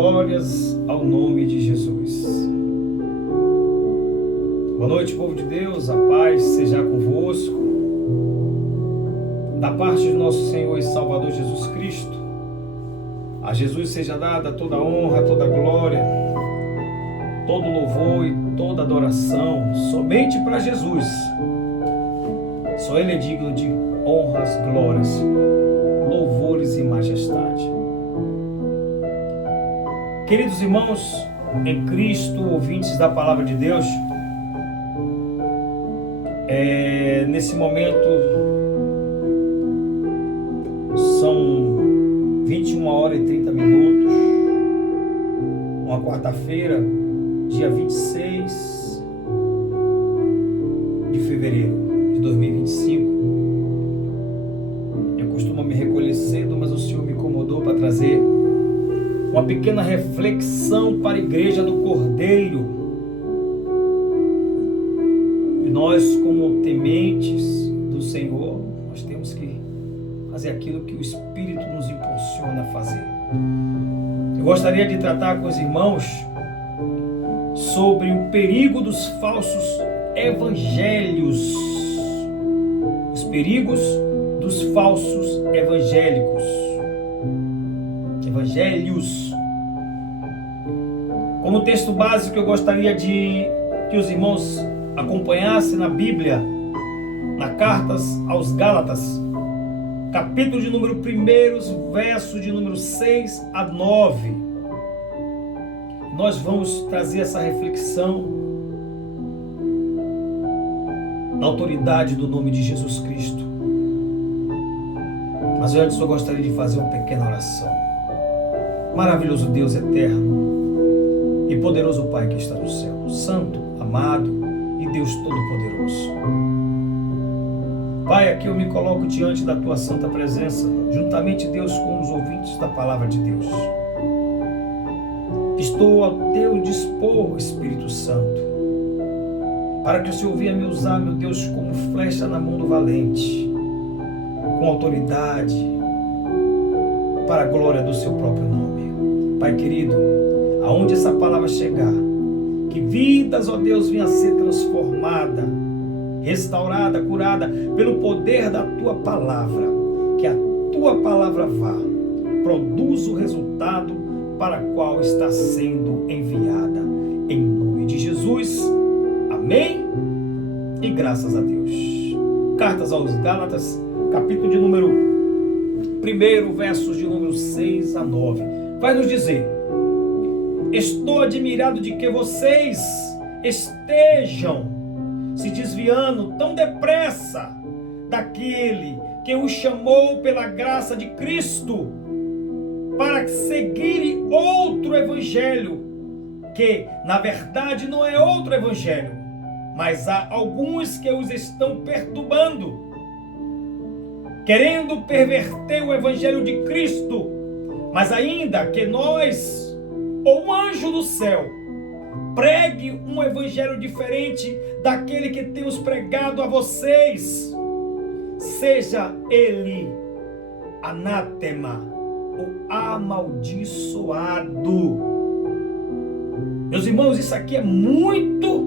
Glórias ao nome de Jesus. Boa noite, povo de Deus, a paz seja convosco. Da parte do nosso Senhor e Salvador Jesus Cristo, a Jesus seja dada toda a honra, toda a glória, todo louvor e toda adoração, somente para Jesus. Só Ele é digno de honras, glórias, louvores e majestade. Queridos irmãos em Cristo, ouvintes da Palavra de Deus, nesse momento são 21 horas e 30 minutos, uma quarta-feira, dia 26 de fevereiro de 2025. Eu costumo me recolher cedo, mas o Senhor me incomodou para trazer uma pequena reflexão para a igreja do Cordeiro. E nós, como tementes do Senhor, nós temos que fazer aquilo que o Espírito nos impulsiona a fazer. Eu gostaria de tratar com os irmãos sobre o perigo dos falsos evangelhos. Os perigos dos falsos evangélicos. Evangelhos. Como texto básico, eu gostaria de que os irmãos acompanhassem na Bíblia, na Cartas aos Gálatas, capítulo de número 1, verso de número 6 a 9. Nós vamos trazer essa reflexão na autoridade do nome de Jesus Cristo. Mas antes eu gostaria de fazer uma pequena oração. Maravilhoso Deus eterno e poderoso Pai que está no céu, santo, amado e Deus todo-poderoso. Pai, aqui eu me coloco diante da Tua santa presença, juntamente, Deus, com os ouvintes da palavra de Deus. Estou ao Teu dispor, Espírito Santo, para que o Senhor venha me usar, meu Deus, como flecha na mão do valente, com autoridade, para a glória do Seu próprio nome. Pai querido, aonde essa palavra chegar, que vidas, ó Deus, venha a ser transformada, restaurada, curada pelo poder da Tua palavra. Que a Tua palavra vá, produza o resultado para o qual está sendo enviada. Em nome de Jesus, amém e graças a Deus. Cartas aos Gálatas, capítulo de número 1, versos de número 6 a 9. Vai nos dizer: estou admirado de que vocês estejam se desviando tão depressa daquele que os chamou pela graça de Cristo para seguirem outro evangelho, que na verdade não é outro evangelho, mas há alguns que os estão perturbando, querendo perverter o evangelho de Cristo. Mas ainda que nós, ou um anjo do céu, pregue um evangelho diferente daquele que temos pregado a vocês, seja ele anátema ou amaldiçoado. Meus irmãos, isso aqui é muito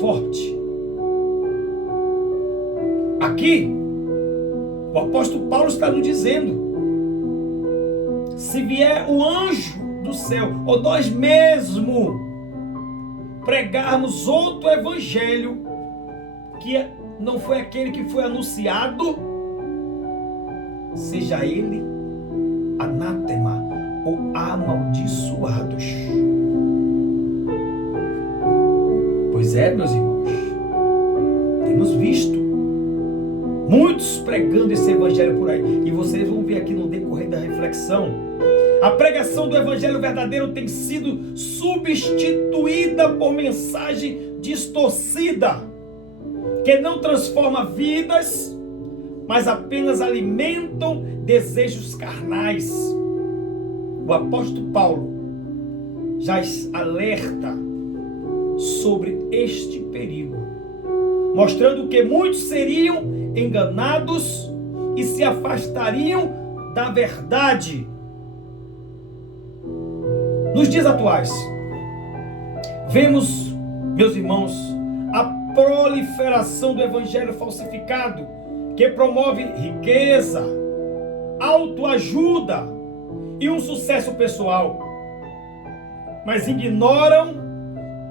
forte. Aqui, o apóstolo Paulo está nos dizendo: se vier o anjo do céu, ou nós mesmos pregarmos outro evangelho, que não foi aquele que foi anunciado, seja ele anátema ou amaldiçoados. Pois é, meus irmãos, temos visto muitos pregando esse evangelho por aí, e vocês vão ver aqui no decorrer da reflexão. A pregação do evangelho verdadeiro tem sido substituída por mensagem distorcida, que não transforma vidas, mas apenas alimentam desejos carnais. O apóstolo Paulo já alerta sobre este perigo, mostrando que muitos seriam enganados e se afastariam da verdade. Nos dias atuais, vemos, meus irmãos, a proliferação do evangelho falsificado, que promove riqueza, autoajuda e um sucesso pessoal, mas ignoram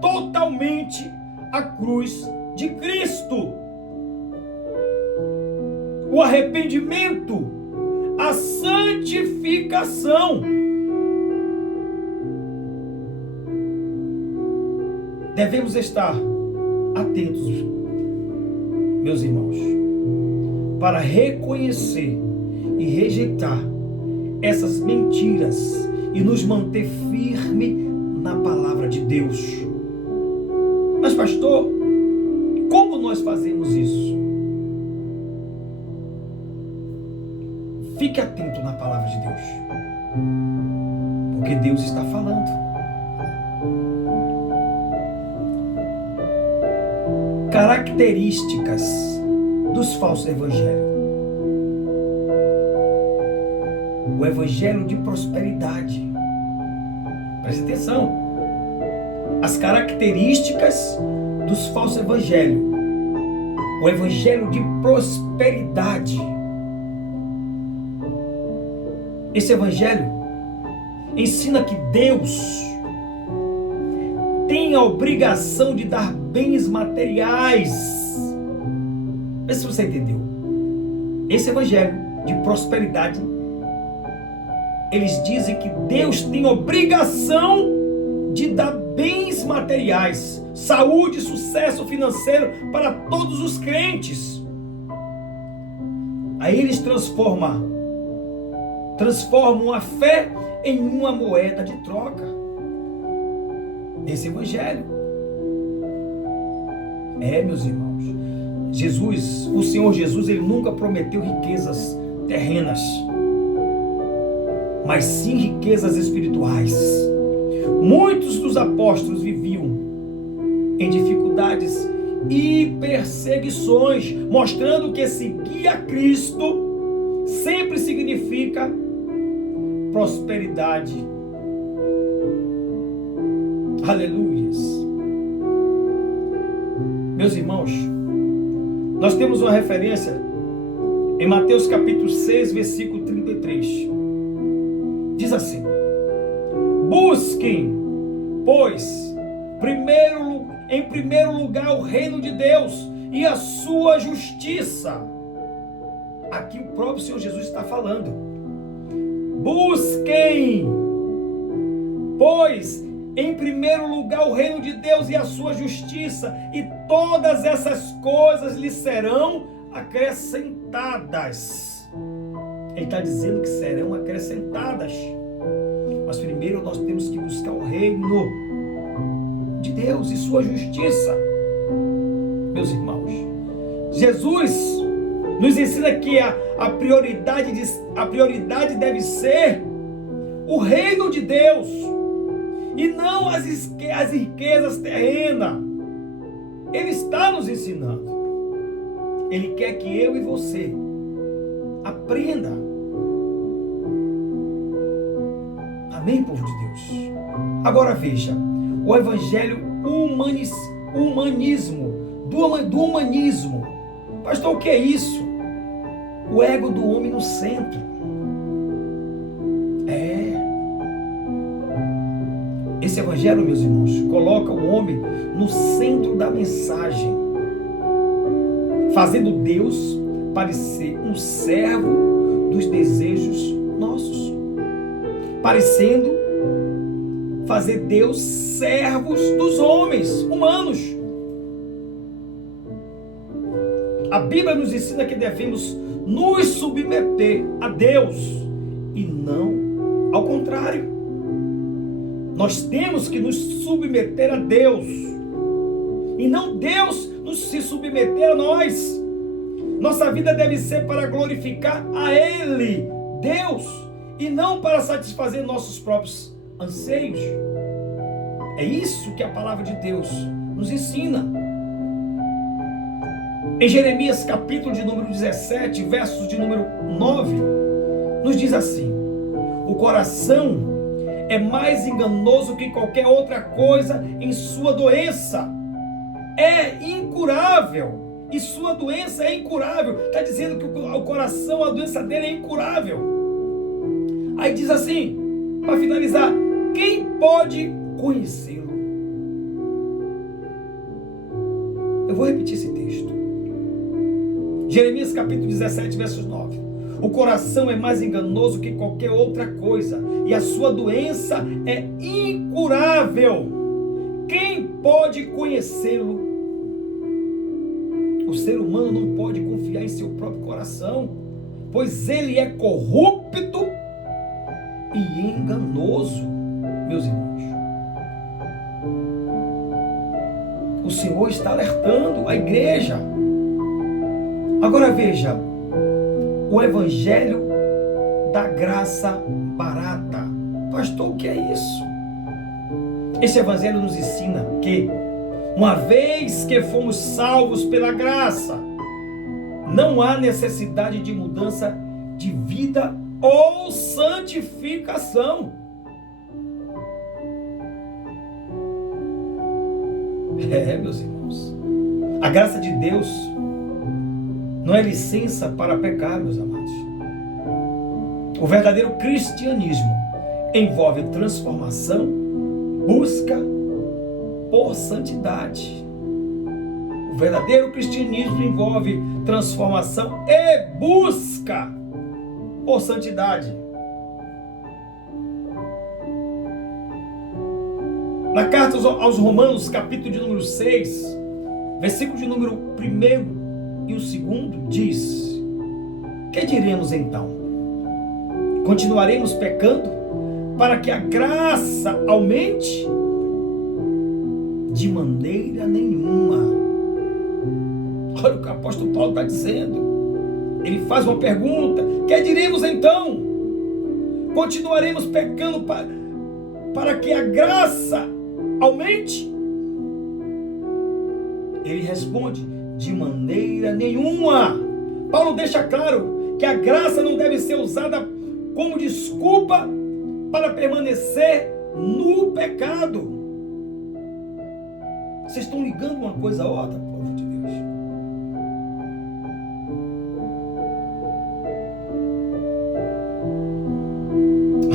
totalmente a cruz de Cristo, o arrependimento, a santificação. Devemos estar atentos, meus irmãos, para reconhecer e rejeitar essas mentiras e nos manter firme na palavra de Deus. Mas, pastor, como nós fazemos isso? Fique atento na palavra de Deus, porque Deus está falando. Características dos falsos evangelhos. O evangelho de prosperidade. Preste atenção. As características dos falsos evangelhos. O evangelho de prosperidade. Esse evangelho ensina que Deus tem a obrigação de dar bens materiais. Vê se você entendeu. Esse evangelho de prosperidade, eles dizem que Deus tem obrigação de dar bens materiais, saúde, sucesso financeiro para todos os crentes. Aí eles transformam a fé em uma moeda de troca. Esse evangelho. Meus irmãos, o Senhor Jesus, ele nunca prometeu riquezas terrenas, mas sim riquezas espirituais. Muitos dos apóstolos viviam em dificuldades e perseguições, mostrando que seguir a Cristo sempre significa prosperidade. Aleluias. Meus irmãos, nós temos uma referência em Mateus capítulo 6, versículo 33. Diz assim: busquem, pois, em primeiro lugar o reino de Deus e a sua justiça. Aqui o próprio Senhor Jesus está falando. Busquem, pois, em primeiro lugar o reino de Deus e a sua justiça, e todas essas coisas lhe serão acrescentadas. Ele está dizendo que serão acrescentadas. Mas primeiro nós temos que buscar o reino de Deus e sua justiça. Meus irmãos, Jesus nos ensina que a prioridade deve ser o reino de Deus e não as riquezas terrenas. Ele está nos ensinando. Ele quer que eu e você aprenda. Amém, povo de Deus? Agora veja, o evangelho do humanismo. Pastor, o que é isso? O ego do homem no centro. Esse evangelho, meus irmãos, coloca o homem no centro da mensagem, fazendo Deus parecer um servo dos desejos nossos, parecendo fazer Deus servos dos homens humanos. A Bíblia nos ensina que devemos nos submeter a Deus e não ao contrário. Nós temos que nos submeter a Deus e não Deus se submeter a nós. Nossa vida deve ser para glorificar a Ele, Deus, e não para satisfazer nossos próprios anseios. É isso que a palavra de Deus nos ensina. Em Jeremias capítulo de número 17, versos de número 9, nos diz assim: o coração é mais enganoso que qualquer outra coisa em sua doença. É incurável. E sua doença é incurável. Está dizendo que o coração, a doença dele é incurável. Aí diz assim, para finalizar, quem pode conhecê-lo? Eu vou repetir esse texto. Jeremias capítulo 17, versos 9. O coração é mais enganoso que qualquer outra coisa, e a sua doença é incurável. Quem pode conhecê-lo? O ser humano não pode confiar em seu próprio coração, pois ele é corrupto e enganoso, meus irmãos. O Senhor está alertando a igreja. Agora veja, o evangelho da graça barata. Pastor, o que é isso? Esse evangelho nos ensina que, uma vez que fomos salvos pela graça, não há necessidade de mudança de vida ou santificação. Meus irmãos, a graça de Deus não é licença para pecar, meus amados. O verdadeiro cristianismo envolve transformação, busca por santidade. O verdadeiro cristianismo envolve transformação e busca por santidade. Na carta aos Romanos, capítulo de número 6, versículo de número 1 e o 2, diz: que diremos então? Continuaremos pecando para que a graça aumente? De maneira nenhuma. Olha o que o apóstolo Paulo está dizendo. Ele faz uma pergunta: que diremos então? Continuaremos pecando para que a graça aumente? Ele responde: de maneira nenhuma. Paulo deixa claro que a graça não deve ser usada como desculpa para permanecer no pecado. Vocês estão ligando uma coisa a outra, povo de Deus?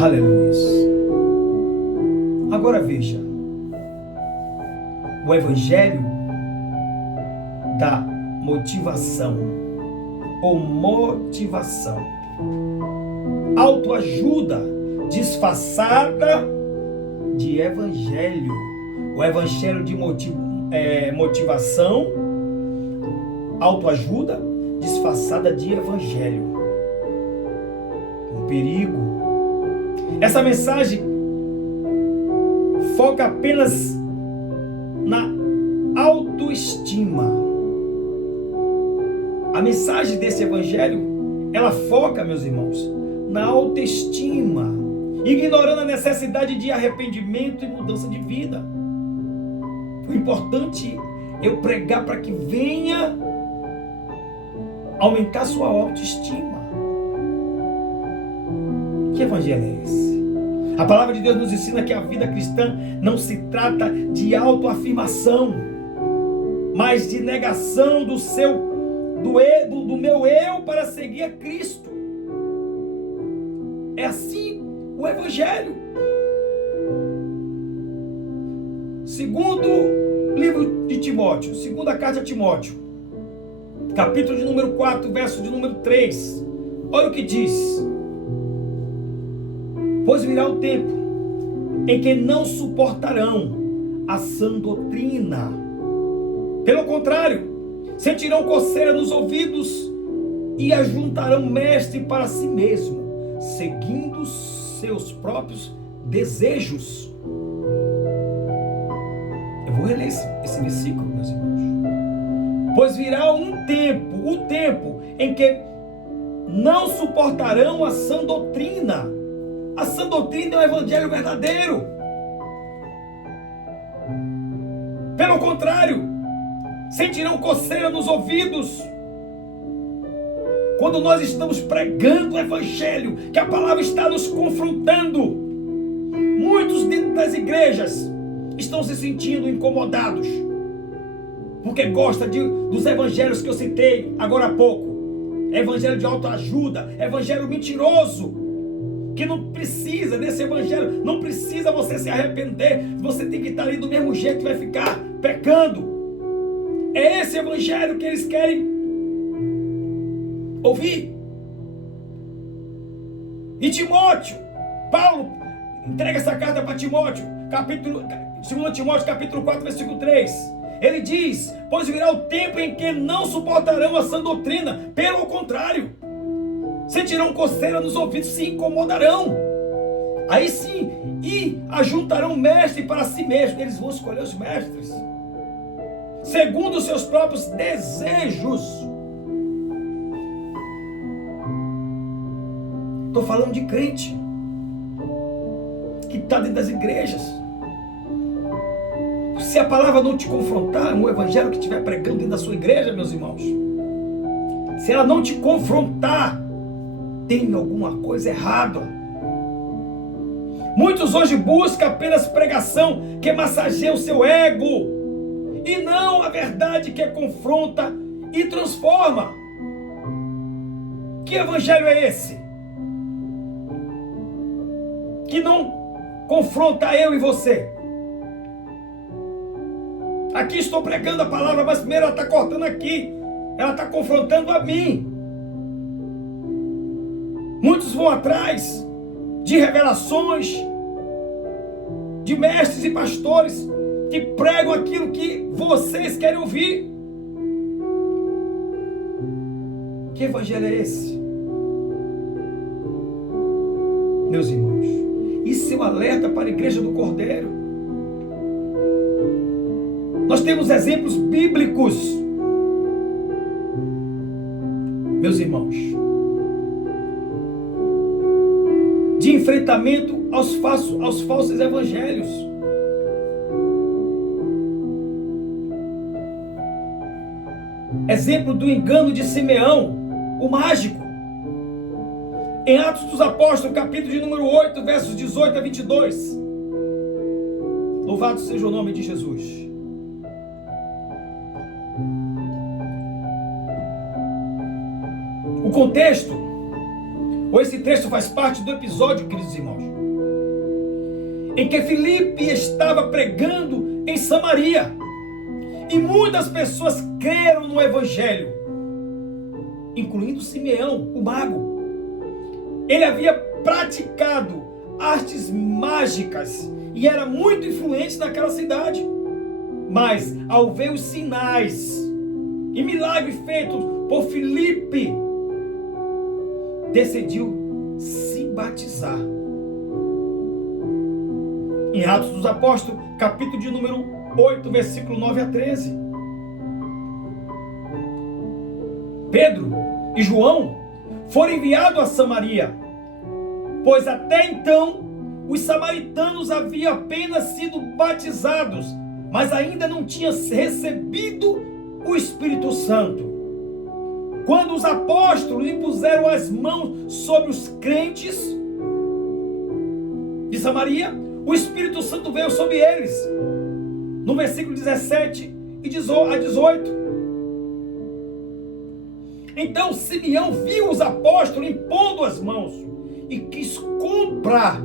Aleluia. Agora veja, o evangelho da motivação ou motivação, autoajuda disfarçada de evangelho. O evangelho de motivação, autoajuda disfarçada de evangelho. Um perigo. Essa mensagem foca apenas na autoestima. A mensagem desse evangelho, ela foca, meus irmãos, na autoestima, ignorando a necessidade de arrependimento e mudança de vida. O importante é eu pregar para que venha aumentar sua autoestima. Que evangelho é esse? A palavra de Deus nos ensina que a vida cristã não se trata de autoafirmação, mas de negação do meu eu para seguir a Cristo. É assim o evangelho. Segundo livro de Timóteo, segunda carta a Timóteo, capítulo de número 4, verso de número 3. Olha o que diz: pois virá o tempo em que não suportarão a sã doutrina. Pelo contrário, sentirão coceira nos ouvidos e ajuntarão mestre para si mesmo, seguindo seus próprios desejos. Eu vou reler esse versículo, meus irmãos. Pois virá o tempo em que não suportarão a sã doutrina. A sã doutrina é o evangelho verdadeiro. Pelo contrário, sentirão coceira nos ouvidos. Quando nós estamos pregando o evangelho, que a palavra está nos confrontando, das igrejas estão se sentindo incomodados, porque gosta dos evangelhos que eu citei agora há pouco. Evangelho de autoajuda, evangelho mentiroso, que não precisa desse evangelho, não precisa você se arrepender, você tem que estar ali do mesmo jeito, vai ficar pecando. É esse evangelho que eles querem ouvir. E Timóteo, Paulo entrega essa carta para Timóteo, 2 Timóteo capítulo 4, versículo 3. Ele diz: pois virá o tempo em que não suportarão a sã doutrina, pelo contrário, sentirão coceira nos ouvidos, se incomodarão. Aí sim, e ajuntarão mestre para si mesmos. Eles vão escolher os mestres segundo os seus próprios desejos. Estou falando de crente que está dentro das igrejas. Se a palavra não te confrontar, um evangelho que estiver pregando dentro da sua igreja, meus irmãos, se ela não te confrontar, tem alguma coisa errada. Muitos hoje buscam apenas pregação que massageia o seu ego, e não a verdade que confronta e transforma. Que evangelho é esse? Que não confronta eu e você. Aqui estou pregando a palavra, mas primeiro ela está cortando aqui. Ela está confrontando a mim. Muitos vão atrás de revelações, de mestres e pastores que pregam aquilo que vocês querem ouvir. Que evangelho é esse? Meus irmãos, isso é um alerta para a igreja do Cordeiro. Nós temos exemplos bíblicos, meus irmãos, de enfrentamento aos falsos evangelhos. Exemplo do engano de Simeão, o mágico. Em Atos dos Apóstolos, capítulo de número 8, versos 18 a 22. Louvado seja o nome de Jesus. O contexto, ou esse texto faz parte do episódio, queridos irmãos, em que Filipe estava pregando em Samaria, e muitas pessoas creram no evangelho, incluindo Simeão, o mago. Ele havia praticado artes mágicas e era muito influente naquela cidade, mas ao ver os sinais e milagres feitos por Filipe, decidiu se batizar. Em Atos dos Apóstolos, capítulo de número 8, versículo 9 a 13. Pedro e João foram enviados a Samaria, pois até então os samaritanos haviam apenas sido batizados, mas ainda não tinham recebido o Espírito Santo. Quando os apóstolos impuseram as mãos sobre os crentes de Samaria, o Espírito Santo veio sobre eles. No versículo 17 a 18. Então Simeão viu os apóstolos impondo as mãos e quis comprar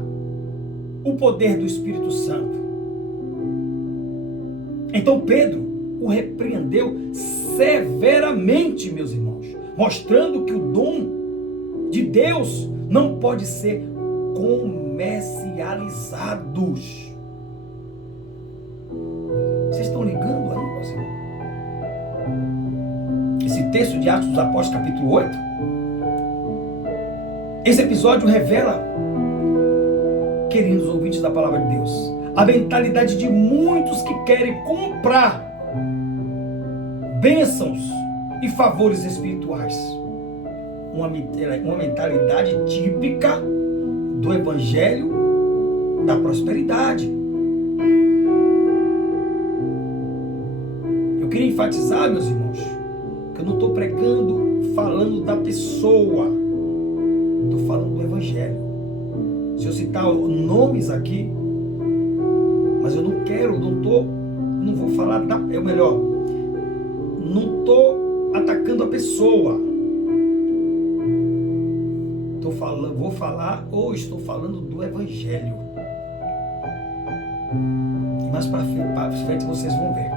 o poder do Espírito Santo. Então Pedro o repreendeu severamente, meus irmãos, mostrando que o dom de Deus não pode ser comercializado. Vocês estão ligando aí, meus irmãos? Esse texto de Atos dos Apóstolos, capítulo 8, esse episódio revela, queridos ouvintes da palavra de Deus, a mentalidade de muitos que querem comprar bênçãos e favores espirituais. Uma mentalidade típica do evangelho da prosperidade. Eu queria enfatizar, meus irmãos, que eu não estou pregando falando da pessoa, estou falando do evangelho. Se eu citar nomes aqui, Mas eu não quero, não vou falar, não estou atacando a pessoa. Vou falar ou estou falando do Evangelho. E mais para frente vocês vão ver.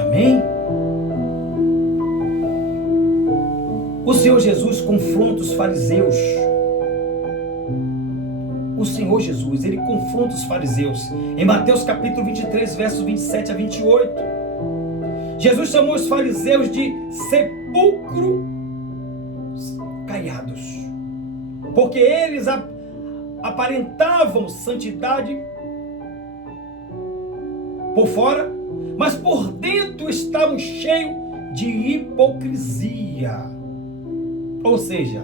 Amém? O Senhor Jesus confronta os fariseus. O Senhor Jesus, ele confronta os fariseus. Em Mateus capítulo 23, versos 27 a 28. Jesus chamou os fariseus de sepulcro caiados, porque eles aparentavam santidade por fora, mas por dentro estavam cheios de hipocrisia. Ou seja,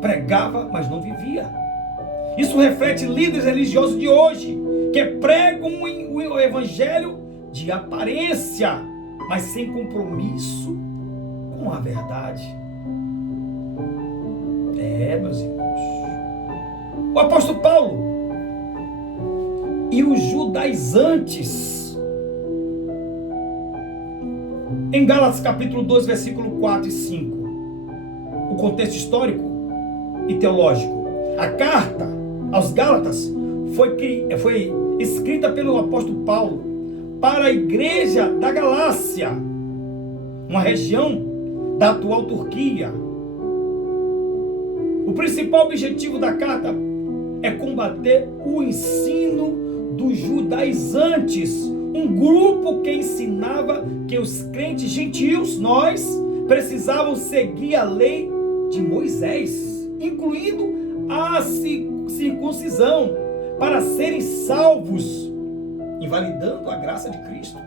pregava, mas não vivia. Isso reflete líderes religiosos de hoje, que pregam o evangelho de aparência, mas sem compromisso com a verdade. Meus irmãos, o apóstolo Paulo e os judaizantes, em Gálatas capítulo 2, versículo 4 e 5, o contexto histórico e teológico. A carta aos Gálatas foi escrita pelo apóstolo Paulo para a igreja da Galácia, uma região da atual Turquia. O principal objetivo da carta é combater o ensino dos judaizantes, um grupo que ensinava que os crentes gentios, nós, precisavam seguir a lei de Moisés, incluindo a circuncisão, para serem salvos, invalidando a graça de Cristo.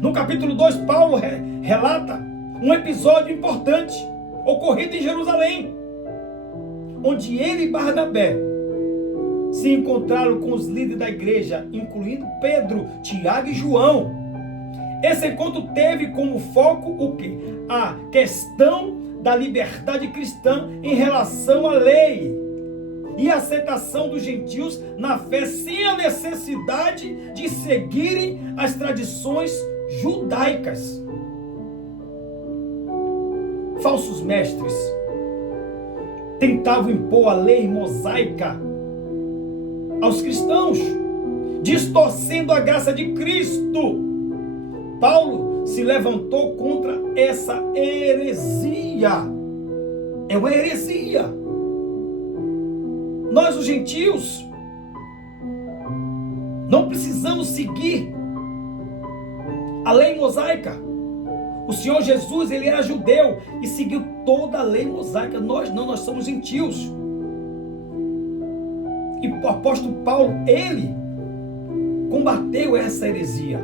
No capítulo 2, Paulo relata um episódio importante ocorrido em Jerusalém, onde ele e Barnabé se encontraram com os líderes da igreja, incluindo Pedro, Tiago e João. Esse encontro teve como foco o quê? A questão da liberdade cristã em relação à lei e a aceitação dos gentios na fé, sem a necessidade de seguirem as tradições judaicas. Falsos mestres tentavam impor a lei mosaica aos cristãos, distorcendo a graça de Cristo. Paulo se levantou contra essa heresia. É uma heresia. Nós, os gentios, não precisamos seguir a lei mosaica. O Senhor Jesus, ele era judeu e seguiu toda a lei mosaica. Nós não, nós somos gentios. E o apóstolo Paulo, ele combateu essa heresia.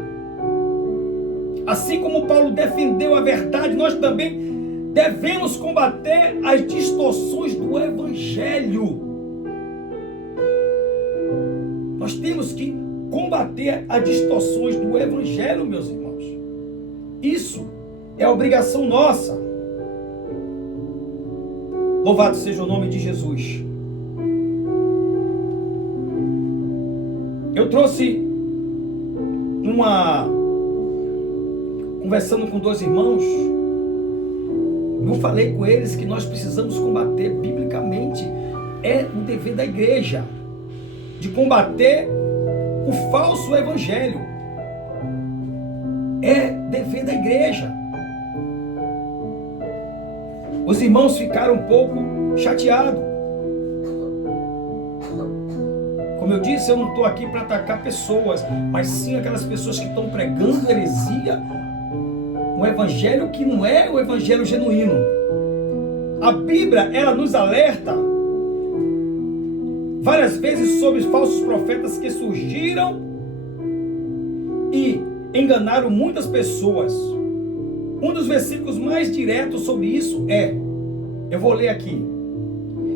Assim como Paulo defendeu a verdade, nós também devemos combater as distorções do evangelho. Nós temos que combater as distorções do evangelho, meus irmãos. Isso é obrigação nossa. Louvado seja o nome de Jesus. Eu trouxe conversando com dois irmãos, eu falei com eles que nós precisamos combater biblicamente, é o dever da igreja, de combater o falso evangelho. É dever da igreja. Os irmãos ficaram um pouco chateados. Como eu disse, eu não estou aqui para atacar pessoas, mas sim aquelas pessoas que estão pregando heresia, um evangelho que não é o evangelho genuíno. A Bíblia, ela nos alerta várias vezes sobre os falsos profetas que surgiram e enganaram muitas pessoas. Um dos versículos mais diretos sobre isso eu vou ler aqui,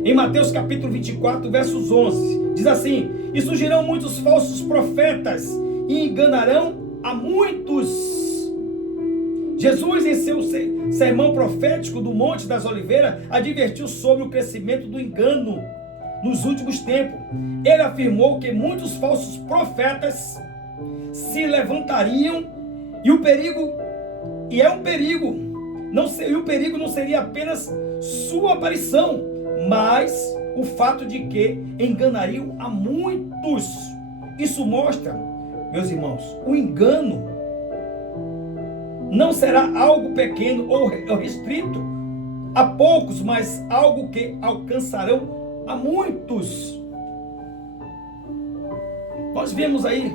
em Mateus capítulo 24, versos 11, diz assim: e surgirão muitos falsos profetas e enganarão a muitos. Jesus, em seu sermão profético do Monte das Oliveiras, advertiu sobre o crescimento do engano nos últimos tempos. Ele afirmou que muitos falsos profetas se levantariam e o perigo não seria apenas sua aparição, mas o fato de que enganariam a muitos. Isso mostra, meus irmãos, o engano não será algo pequeno ou restrito a poucos, mas algo que alcançarão a muitos. Nós vemos aí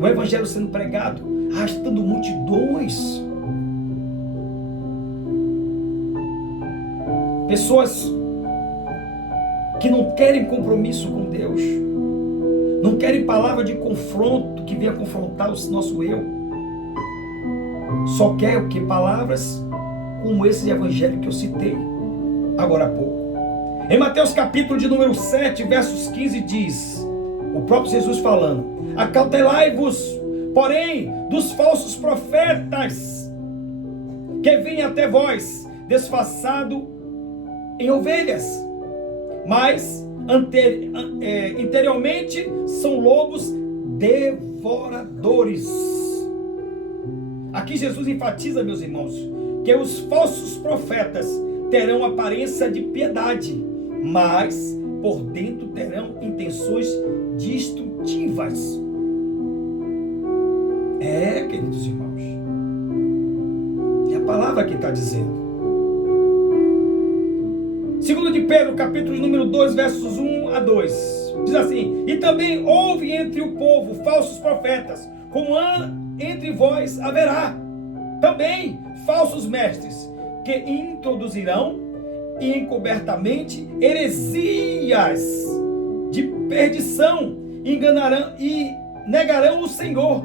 o evangelho sendo pregado, arrastando multidões. Pessoas que não querem compromisso com Deus, não querem palavra de confronto que venha confrontar o nosso eu. Só quer o que? Palavras como esse evangelho que eu citei agora há pouco. Em Mateus capítulo de número 7, versos 15 diz, o próprio Jesus falando: acautelai-vos, porém, dos falsos profetas que vêm até vós, disfarçado em ovelhas, mas interiormente são lobos devoradores. Aqui Jesus enfatiza, meus irmãos, que os falsos profetas terão aparência de piedade, mas por dentro terão intenções destrutivas. Queridos irmãos, é a palavra que está dizendo. Segundo de Pedro, capítulo número 2, versos 1 a 2, diz assim: e também houve entre o povo falsos profetas, como entre vós haverá também falsos mestres, que introduzirão encobertamente heresias de perdição, enganarão e negarão o Senhor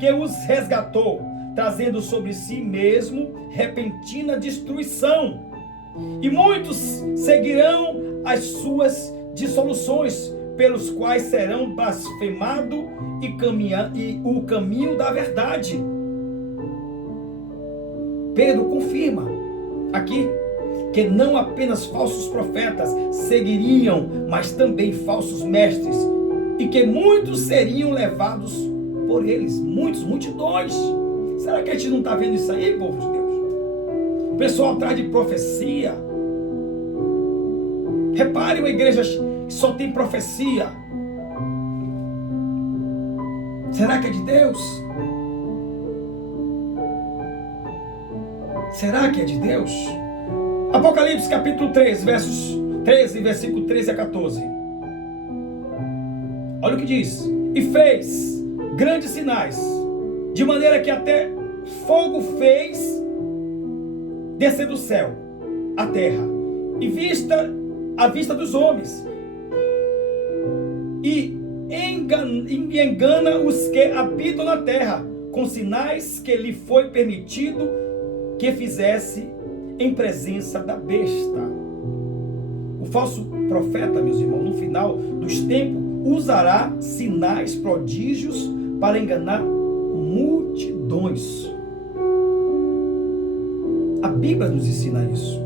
que os resgatou, trazendo sobre si mesmo repentina destruição. E muitos seguirão as suas dissoluções, pelos quais serão blasfemado e o caminho da verdade. Pedro confirma aqui que não apenas falsos profetas seguiriam, mas também falsos mestres, e que muitos seriam levados por eles, multidões. Será que a gente não está vendo isso aí, povo de Deus? O pessoal atrás de profecia. Repare, uma igreja que só tem profecia. Será que é de Deus? Será que é de Deus? Apocalipse capítulo 3, versos 13, versículo 13 a 14. Olha o que diz: e fez grandes sinais, de maneira que até fogo fez descer do céu à terra, à vista dos homens, e engana os que habitam na terra, com sinais que lhe foi permitido que fizesse em presença da besta. O falso profeta, meus irmãos, no final dos tempos, usará sinais, prodígios para enganar multidões. A Bíblia nos ensina isso.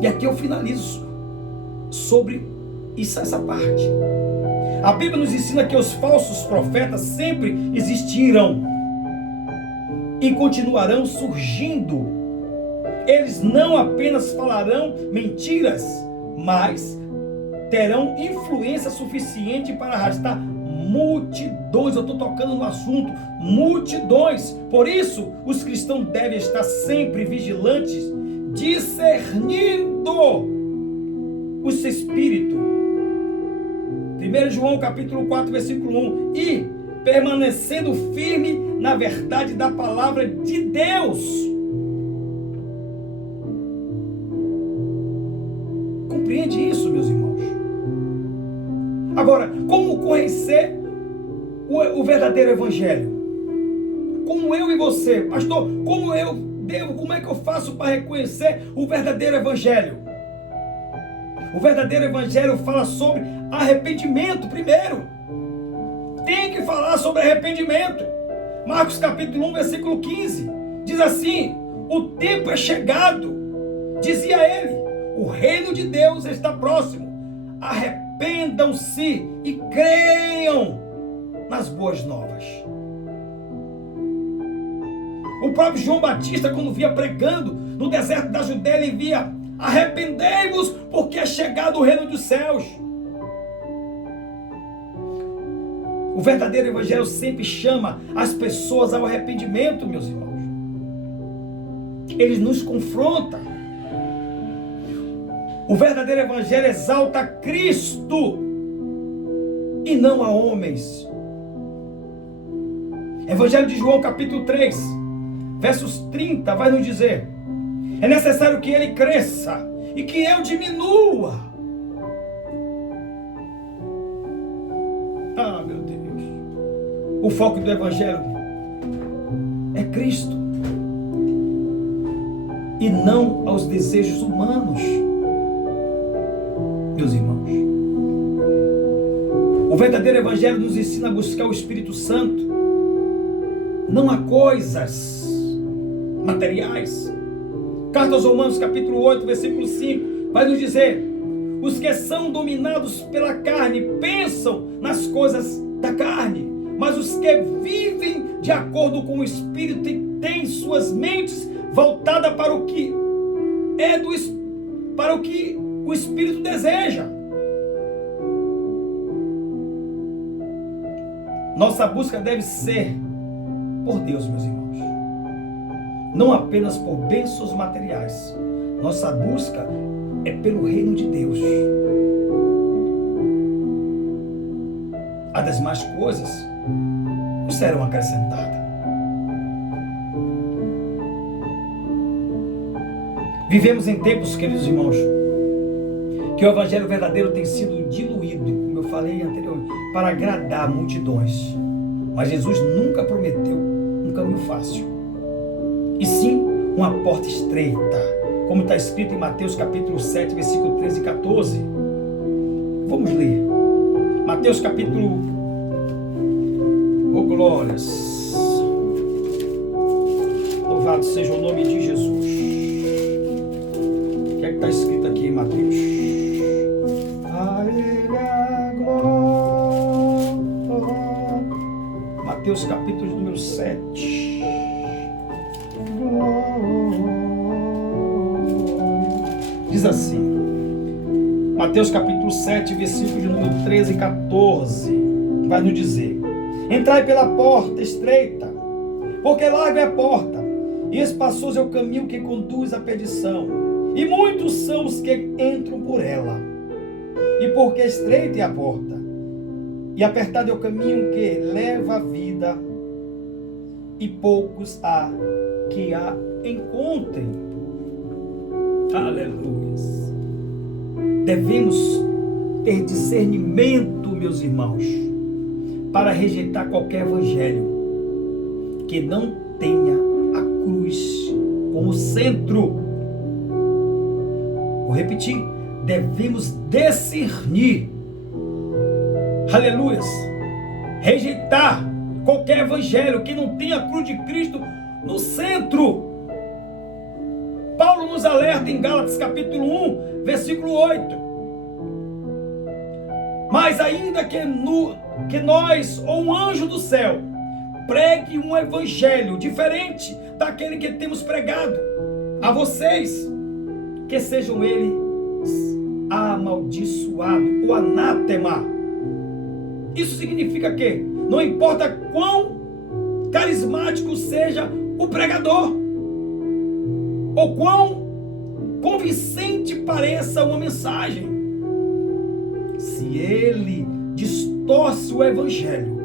E aqui eu finalizo sobre essa parte. A Bíblia nos ensina que os falsos profetas sempre existiram e continuarão surgindo. Eles não apenas falarão mentiras, mas terão influência suficiente para arrastar multidões. Eu estou tocando no assunto, multidões. Por isso, os cristãos devem estar sempre vigilantes, discernindo os espíritos. 1 João capítulo 4, versículo 1. E permanecendo firme na verdade da palavra de Deus. Compreende isso, meus irmãos? Agora, como conhecer o verdadeiro evangelho? Como eu e você, pastor, como é que eu faço para reconhecer o verdadeiro evangelho? O verdadeiro evangelho fala sobre arrependimento primeiro. Tem que falar sobre arrependimento. Marcos capítulo 1, versículo 15, diz assim: o tempo é chegado, dizia ele, O reino de Deus está próximo. Arrependam-se e creiam nas boas novas. O próprio João Batista, quando via pregando no deserto da Judéia, ele via: arrependei-vos, porque é chegado o reino dos céus. O verdadeiro evangelho sempre chama as pessoas ao arrependimento, meus irmãos. Ele nos confronta. O verdadeiro evangelho exalta a Cristo e não a homens. Evangelho de João, capítulo 3, versos 30, vai nos dizer: é necessário que ele cresça e que eu diminua. Ah, meu Deus. O foco do evangelho é Cristo e não aos desejos humanos, meus irmãos. O verdadeiro evangelho nos ensina a buscar o Espírito Santo, não a coisas materiais. Carta aos Romanos, capítulo 8, versículo 5, vai nos dizer: os que são dominados pela carne pensam nas coisas da carne, mas os que vivem de acordo com o Espírito e têm suas mentes voltadas para o que para o que o Espírito deseja. Nossa busca deve ser por Deus, meus irmãos, não apenas por bênçãos materiais. Nossa busca é pelo reino de Deus. As demais coisas nos serão acrescentadas. Vivemos em tempos, queridos irmãos, que o evangelho verdadeiro tem sido diluído, como eu falei anteriormente, para agradar multidões. Mas Jesus nunca prometeu um caminho fácil, e sim uma porta estreita, como está escrito em Mateus capítulo 7, versículo 13 e 14. Vamos ler. Mateus capítulo... Oh, glórias! Louvado seja o nome de Jesus. O que é que está escrito aqui em Mateus? A Ele a glória. Mateus capítulo número 7. Diz assim, Mateus capítulo 7, versículo de número 13 e 14, vai nos dizer: entrai pela porta estreita, porque larga é a porta, e espaçoso é o caminho que conduz à perdição, e muitos são os que entram por ela. E porque estreita é a porta, e apertado é o caminho que leva à vida, e poucos há que a encontrem. Aleluia. Devemos ter discernimento, meus irmãos, para rejeitar qualquer evangelho que não tenha a cruz como centro. Vou repetir: devemos discernir, aleluia, rejeitar qualquer evangelho que não tenha a cruz de Cristo no centro. Paulo nos alerta em Gálatas capítulo 1, versículo 8. Mas ainda que nós ou um anjo do céu pregue um evangelho diferente daquele que temos pregado a vocês, que sejam eles amaldiçoados, o anátema. Isso significa que não importa quão carismático seja o pregador, ou quão convincente pareça uma mensagem, se ele distorce o evangelho,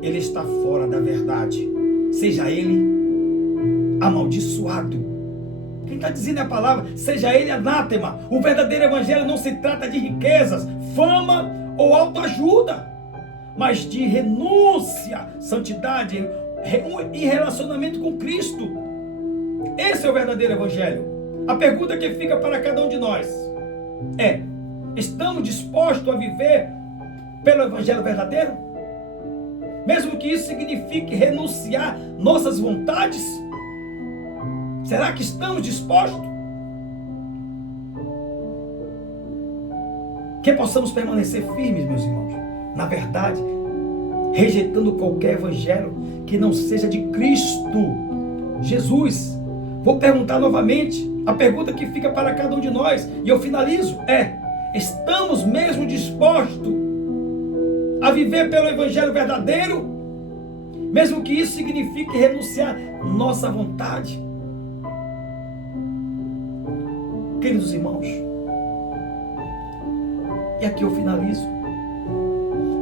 ele está fora da verdade, seja ele amaldiçoado. Quem está dizendo a palavra, seja ele anátema. O verdadeiro evangelho não se trata de riquezas, fama ou autoajuda, mas de renúncia, santidade e relacionamento com Cristo. Esse é o verdadeiro evangelho. A pergunta que fica para cada um de nós é: estamos dispostos a viver pelo evangelho verdadeiro? Mesmo que isso signifique renunciar nossas vontades? Será que estamos dispostos? Que possamos permanecer firmes, meus irmãos, na verdade, rejeitando qualquer evangelho que não seja de Cristo Jesus. Vou perguntar novamente, a pergunta que fica para cada um de nós, e eu finalizo, estamos mesmo dispostos a viver pelo evangelho verdadeiro? Mesmo que isso signifique renunciar nossa vontade? Queridos irmãos, e aqui eu finalizo,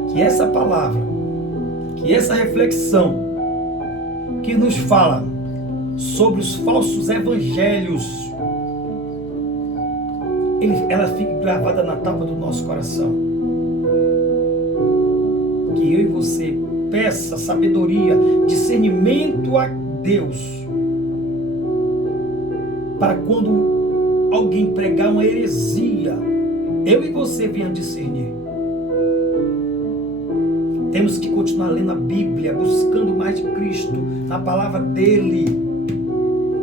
que essa palavra, que essa reflexão que nos fala sobre os falsos evangelhos, ela fique gravada na tábua do nosso coração. Que eu e você peça sabedoria, discernimento a Deus, para quando alguém pregar uma heresia, eu e você venham discernir. Temos que continuar lendo a Bíblia, buscando mais de Cristo, na palavra dele.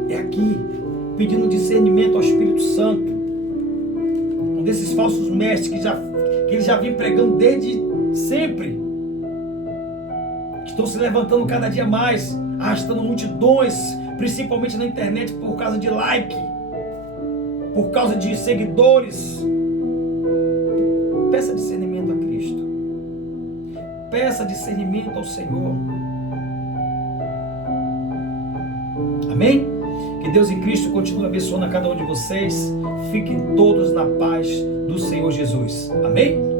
É aqui, pedindo discernimento ao Espírito Santo. Um desses falsos mestres que ele já vem pregando desde sempre, que estão se levantando cada dia mais, arrastando multidões, principalmente na internet, por causa de like, por causa de seguidores. Peça discernimento a Cristo. Peça discernimento ao Senhor. Amém? Que Deus em Cristo continue abençoando a cada um de vocês. Fiquem todos na paz do Senhor Jesus. Amém?